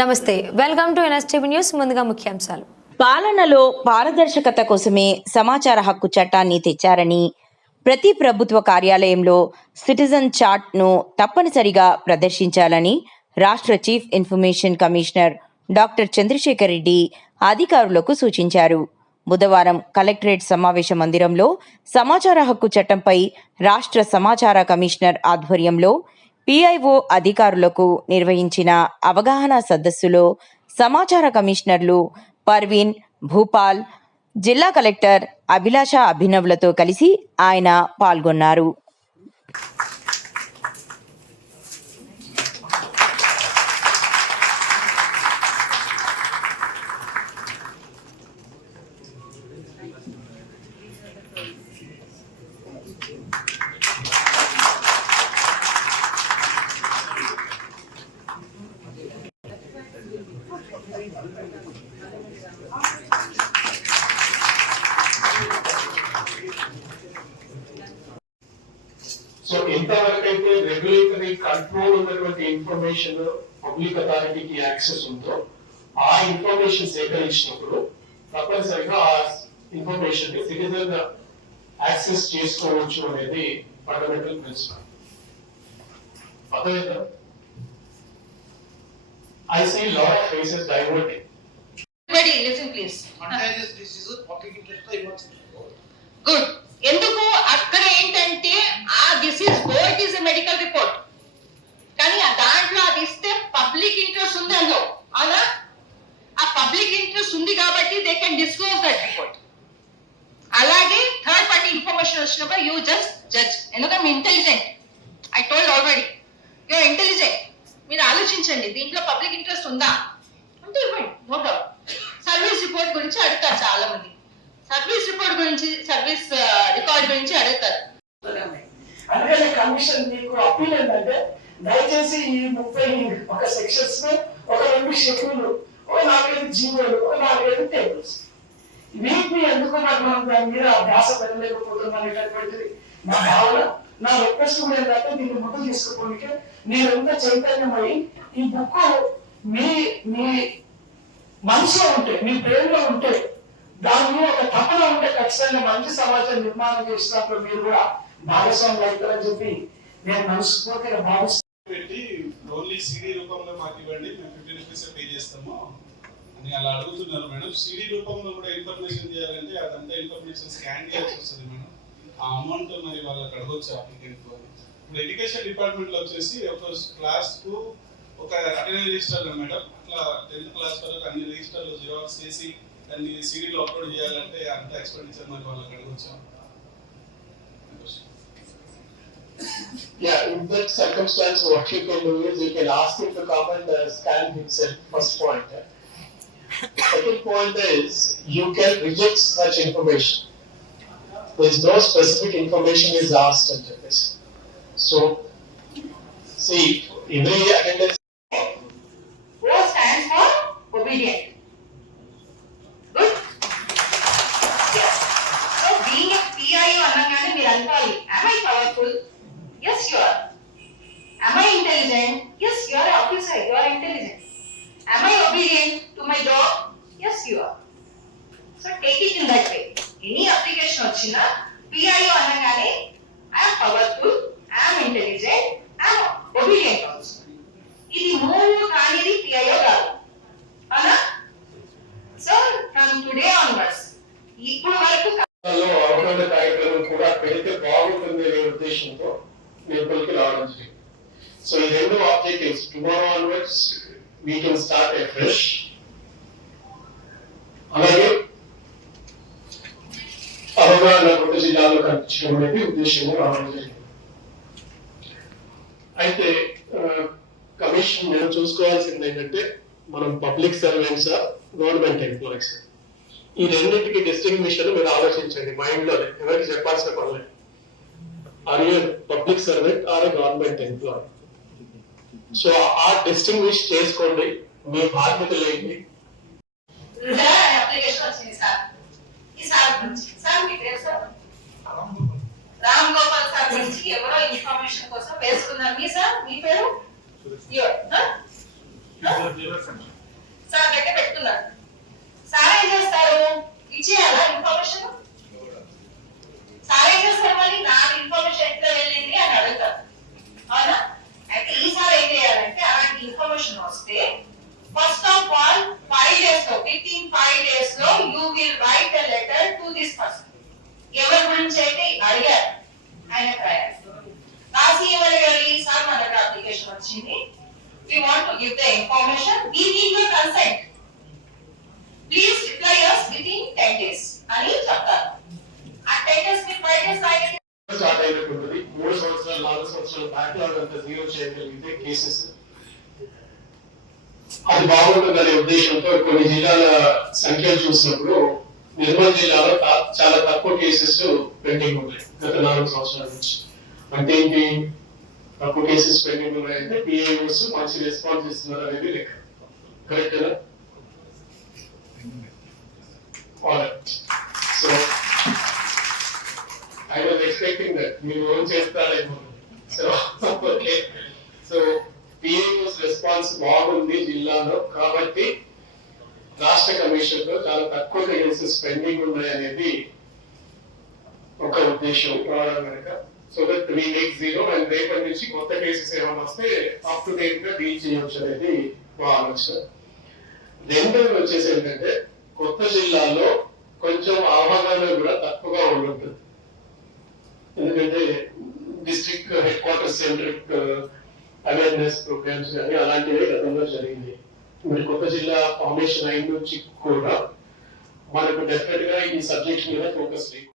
నమస్తే welcome to NSTV news ముందుగా ముఖ్యాంశాలు. పాలనలో పారదర్శకత కోసమే సమాచార హక్కు చట్టాన్ని తెచ్చారని ప్రతి ప్రభుత్వ కార్యాలయంలో సిటిజన్ చార్ట్ను తప్పనిసరిగా ప్రదర్శించాలని రాష్ట్ర chief information commissioner doctor Chandrasekhar Reddy అధికారులకు సూచించారు. బుధవారం కలెక్టరేట్ సమావేశ మందిరంలో సమాచార హక్కు చట్టంపై రాష్ట్ర సమాచార కమిషనర్ ఆధ్వర్యంలో పిఐఓ అధికారులకు నిర్వహించిన అవగాహన సదస్సులో సమాచార కమిషనర్లు పర్వీన్ భూపాల్ జిల్లా కలెక్టర్ అభిలాష అభినవ్లతో కలిసి ఆయన పాల్గొన్నారు. సో ఎంతవరకైతే రెగ్యులేటరీ కంట్రోల్ ఉన్నటువంటి ఇన్ఫర్మేషన్ పబ్లిక్ అథారిటీకి యాక్సెస్ ఉందో ఆ ఇన్ఫర్మేషన్ సేకరించినప్పుడు తప్పనిసరిగా ఆ ఇన్ఫర్మేషన్ సిటిజన్ యాక్సెస్ చేసుకోవచ్చు అనేది ఫండమెంటల్ ప్రిన్సిపల్ అర్థమైందా? I see lot of faces diverting Everybody listen please. Contagious disease, public interest, emergency. Good ఎందుకు? అక్కడ ఏంటంటే ఆ disease board is medical report కానీ ఆ దాంట్లో అది ఇస్తే పబ్లిక్ ఇంట్రెస్ట్ ఉంది అందులో అవునా? ఆ పబ్లిక్ ఇంట్రెస్ట్ ఉంది కాబట్టి they can disclose that report అలాగే థర్డ్ పార్టీ ఇన్ఫర్మేషన్ వచ్చినప్పుడు యూ జస్ట్ జడ్జ్ ఎందుకంటే మీ intelligent I told already you intelligent మీరు ఆలోచించండి దీంట్లో పబ్లిక్ ఇంట్రెస్ట్ ఉందా? అంటే ఇవ్వండి నో డౌట్ సర్వీస్ రిపోర్ట్ గురించి అడుగుతారు చాలా మంది సర్వీస్ రిపోర్ట్ గురించి సర్వీస్ రికార్డ్ గురించి అడుగుతారు. అందుకని కమిషన్ మీకు అప్పీల్ ఏంటంటే దయచేసి ఈ ముప్పై ఒక సెక్షన్స్ ఒక రెండు షెడ్యూల్ ఒక నాలుగైదు జీవోలు ఒక నాలుగైదు టేబుల్స్. వీటిని ఎందుకు మరి మనం దాని మీద ధ్యాస పెట్టలేకపోతున్నాం అనేటటువంటిది నా భావన. నా రిక్వెస్ట్ కూడా ఏంటంటే దీన్ని ముందు తీసుకోవడానికి మీరంతా చైతన్యమై ఈ బుక్ మీ మీ మనసులో ఉంటే మీ ప్రేమలో ఉంటే దానిలో ఒక తపన ఉంటే ఖచ్చితంగా మంచి సమాజం నిర్మాణం చేసినప్పుడు మీరు కూడా భాగస్వామి అవుతారని చెప్పి నేను మనస్ఫూర్తిగా భావిస్తాను పెట్టి ఓన్లీ సిడి రూపంలో మాకు ఇవ్వండి మేము ఫిఫ్టీ రూపీస్ పే చేస్తాము. అని అలా అడుగుతున్నారు మేడం. సిడి రూపంలో కూడా ఇన్ఫర్మేషన్ చేయాలంటే అదంతా ఇన్ఫర్మేషన్ స్కాన్ చేయాల్సి వస్తుంది మేడం. ఆ అమౌంట్ మరి వాళ్ళకి అడగొచ్చు అప్లికెంట్ ఇప్పుడు ఎడ్యుకేషన్ డిపార్ట్మెంట్లో వచ్చేసి ఒక క్లాస్కు ఒక అటెండ్ రిజిస్టర్ మేడం అట్లా టెన్త్ క్లాస్ వరకు అన్ని రిజిస్టర్లు జిరాక్స్ చేసి దాన్ని సిడీలో అప్లోడ్ చేయాలంటే అంత ఎక్స్పెండిచర్ మరి వాళ్ళకి అడగొచ్చు Yeah, in that circumstance, what you can do is you can ask him to come and uh, scan himself, first point. eh. Second point is, you can reject such information. There is no specific information is asked under this. So, see, every attendance, O stands for obedient good so being a PIO అనగానే మీరు అనుకోవాలి am I powerful yes you are am I intelligent yes you are officer you are intelligent am I obedient to my job yes you are so take it in that way Any application వచ్చినా PIO అనగానే I'm powerful I'm intelligent I'm obedient also ఇది మూడు కానిది PIO కాదు. అవునా? So from today onwards ఇప్పుడు వరకు అవగాహన కార్యక్రమం కూడా పెడితే బాగుంటుంది అనే ఉద్దేశంతో లోపలికి రావడం జరిగింది. సో ఈ రెండు objectives tomorrow onwards we can start a fresh అలాగే అవగాహన విషయాలు జిల్లాలో కనిపించడం అనేది ఉద్దేశంగా రావడం జరిగింది. అయితే కమిషన్ మనం చూసుకోవాల్సింది ఏంటంటే మనం పబ్లిక్ సర్వెంట్స్ గవర్నమెంట్ ఎంప్లాయీస్. ఈ రెండింటికి డిస్టింగ్విషన్ మీరు ఆలోచించండి మైండ్లో ఎవరికి చెప్పాల్సిన పర్లేదు are you public servant or government employee? So ఆ డిస్టింగ్విష్ చేసుకోండి మీ బాధ్యతలు ఏంటి అప్లికేషన్ వచ్చింది సార్. ఈ సార్ సార్ మీకు తెలుసా? రామ్ గోపాల్ సార్ గురించి ఎవరో ఇన్ఫర్మేషన్ కోసం వేసుకున్నారు. మీ సార్? మీ పేరు? సార్ దగ్గర పెట్టుకున్నారు. సార్ ఏం చేస్తారు? ఇచ్చేయాలా ఇన్ఫర్మేషన్ సార్ ఏం చేస్తారు మరి నా ఇన్ఫర్మేషన్ ఎట్లా వెళ్ళింది అని అడుగుతారు అవునా అయితే ఈసారి ఏం చేయాలంటే అలాంటి ఇన్ఫర్మేషన్ వస్తే ఫస్ట్ ఆఫ్ ఆల్ ఫైవ్ డేస్లో విత్ ఇన్ ఫైవ్ డేస్లో you will write a letter to this person ఎవరి గురించి అయితే అడిగారు? ఆయన ప్రయాణం రాసి ఎవరు సార్ మన దగ్గర అప్లికేషన్ వచ్చింది. We want to give the information we need your consent please reply us within ten days అని చెప్తారు. ఆ టెన్ డేస్ మీరు ఫైవ్ డేస్ రాయగలిగితే స్టార్ట్ అయినట్టుంటుంది మూడు సంవత్సరాలు నాలుగు సంవత్సరాలు బ్యాక్లాగ్ అంతా జీరో చేయగలిగితే కేసెస్ అది బాగుంటుందనే ఉద్దేశంతో కొన్ని జిల్లాల సంఖ్యలు చూసినప్పుడు నిర్మల్ జిల్లాలో చాలా తక్కువ కేసెస్ పెండింగ్ ఉన్నాయి గత నాలుగు సంవత్సరాల నుంచి. అంటే ఏంటి? తక్కువ కేసెస్ పెండింగ్ ఉన్నాయంటే పిఐఓస్ మంచి రెస్పాన్స్ ఇస్తున్నారు అనేది లెక్క. కరెక్టేనా so I was expecting that మీరు ఓన్ చేస్తారేమో. So okay so PIOs response బాగుంది జిల్లాలో కాబట్టి రాష్ట్ర కమిషన్లో చాలా తక్కువ కేసెస్ పెండింగ్ ఉన్నాయనేది ఒక ఉద్దేశం రావడం కనుక so that three make zero and రేపటి నుంచి కొత్త కేసెస్ ఏమైనా వస్తే అప్ టు డేట్గా డీల్ చేయవచ్చు అనేది మా ఆలోచన. రెండోది వచ్చేసి ఏంటంటే కొత్త జిల్లాలో కొంచెం అవగాహన కూడా తక్కువగా ఉంటుంది ఎందుకంటే district head quarter centric awareness programmes కానీ అలాంటివి గతంలో జరిగింది మరి కొత్త జిల్లా ఫార్మేషన్ అయిన నుంచి కూడా మనకు డెఫినెట్గా ఈ సబ్జెక్ట్ మీద ఫోకస్ లేదు.